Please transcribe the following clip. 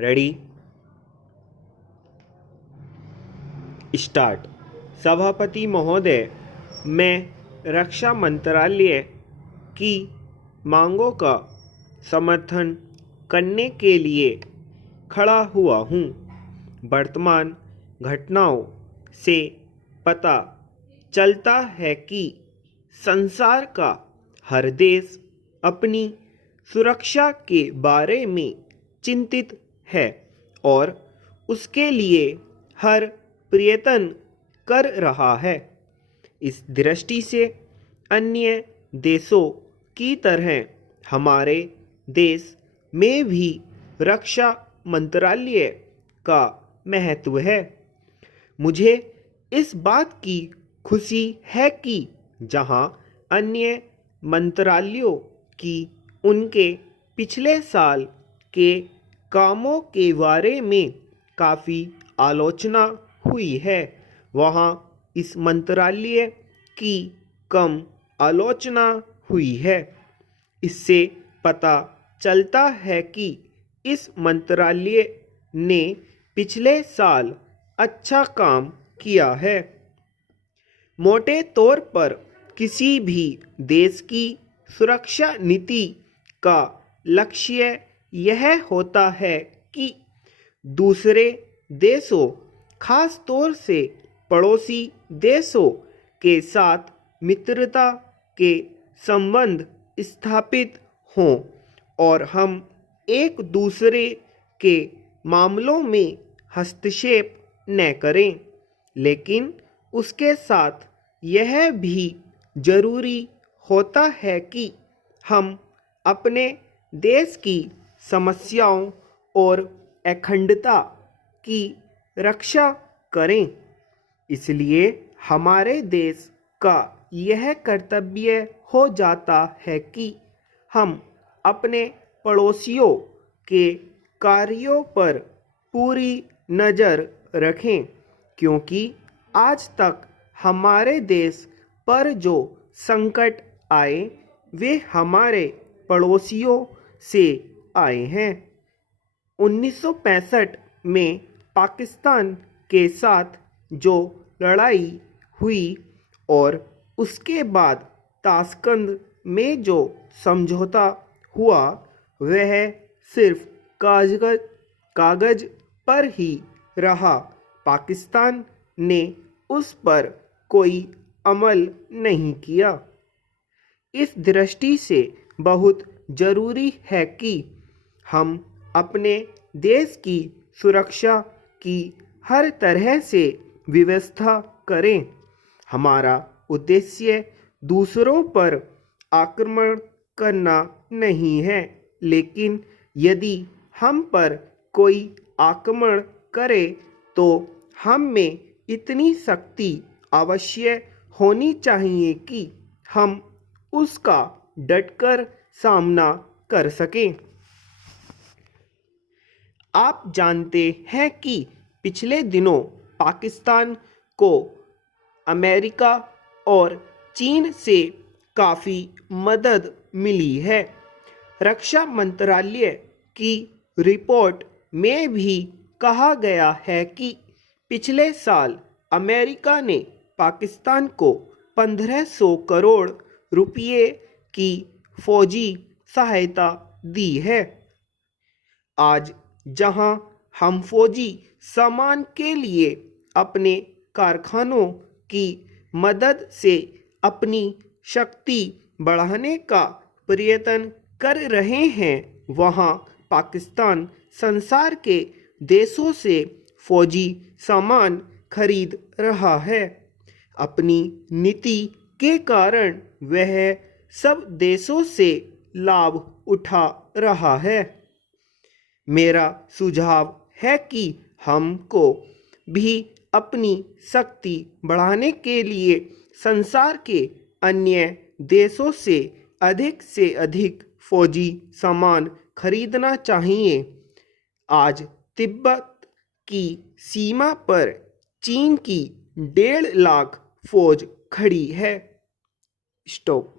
Ready start. सभापति महोदय, मैं रक्षा मंत्रालय की मांगों का समर्थन करने के लिए खड़ा हुआ हूँ। वर्तमान घटनाओं से पता चलता है कि संसार का हर देश अपनी सुरक्षा के बारे में चिंतित है और उसके लिए हर प्रयत्न कर रहा है। इस दृष्टि से अन्य देशों की तरह हमारे देश में भी रक्षा मंत्रालय का महत्व है। मुझे इस बात की खुशी है कि जहां अन्य मंत्रालयों की उनके पिछले साल के कामों के बारे में काफ़ी आलोचना हुई है, वहां इस मंत्रालय की कम आलोचना हुई है। इससे पता चलता है कि इस मंत्रालय ने पिछले साल अच्छा काम किया है। मोटे तौर पर किसी भी देश की सुरक्षा नीति का लक्ष्य यह होता है कि दूसरे देशों, खास तौर से पड़ोसी देशों के साथ मित्रता के संबंध स्थापित हों और हम एक दूसरे के मामलों में हस्तक्षेप न करें। लेकिन उसके साथ यह भी जरूरी होता है कि हम अपने देश की समस्याओं और अखंडता की रक्षा करें। इसलिए हमारे देश का यह कर्तव्य हो जाता है कि हम अपने पड़ोसियों के कार्यों पर पूरी नज़र रखें, क्योंकि आज तक हमारे देश पर जो संकट आए वे हमारे पड़ोसियों से आए हैं। 1965 में पाकिस्तान के साथ जो लड़ाई हुई और उसके बाद ताशकंद में जो समझौता हुआ वह सिर्फ कागज पर ही रहा। पाकिस्तान ने उस पर कोई अमल नहीं किया। इस दृष्टि से बहुत ज़रूरी है कि हम अपने देश की सुरक्षा की हर तरह से व्यवस्था करें। हमारा उद्देश्य दूसरों पर आक्रमण करना नहीं है, लेकिन यदि हम पर कोई आक्रमण करे तो हम में इतनी शक्ति अवश्य होनी चाहिए कि हम उसका डटकर सामना कर सकें। आप जानते हैं कि पिछले दिनों पाकिस्तान को अमेरिका और चीन से काफ़ी मदद मिली है। रक्षा मंत्रालय की रिपोर्ट में भी कहा गया है कि पिछले साल अमेरिका ने पाकिस्तान को 1500 करोड़ रुपये की फौजी सहायता दी है। आज जहां हम फौजी सामान के लिए अपने कारखानों की मदद से अपनी शक्ति बढ़ाने का प्रयत्न कर रहे हैं, वहां पाकिस्तान संसार के देशों से फौजी सामान खरीद रहा है। अपनी नीति के कारण वह सब देशों से लाभ उठा रहा है। मेरा सुझाव है कि हमको भी अपनी शक्ति बढ़ाने के लिए संसार के अन्य देशों से अधिक फौजी सामान खरीदना चाहिए। आज तिब्बत की सीमा पर चीन की 1.5 लाख फौज खड़ी है। स्टॉप।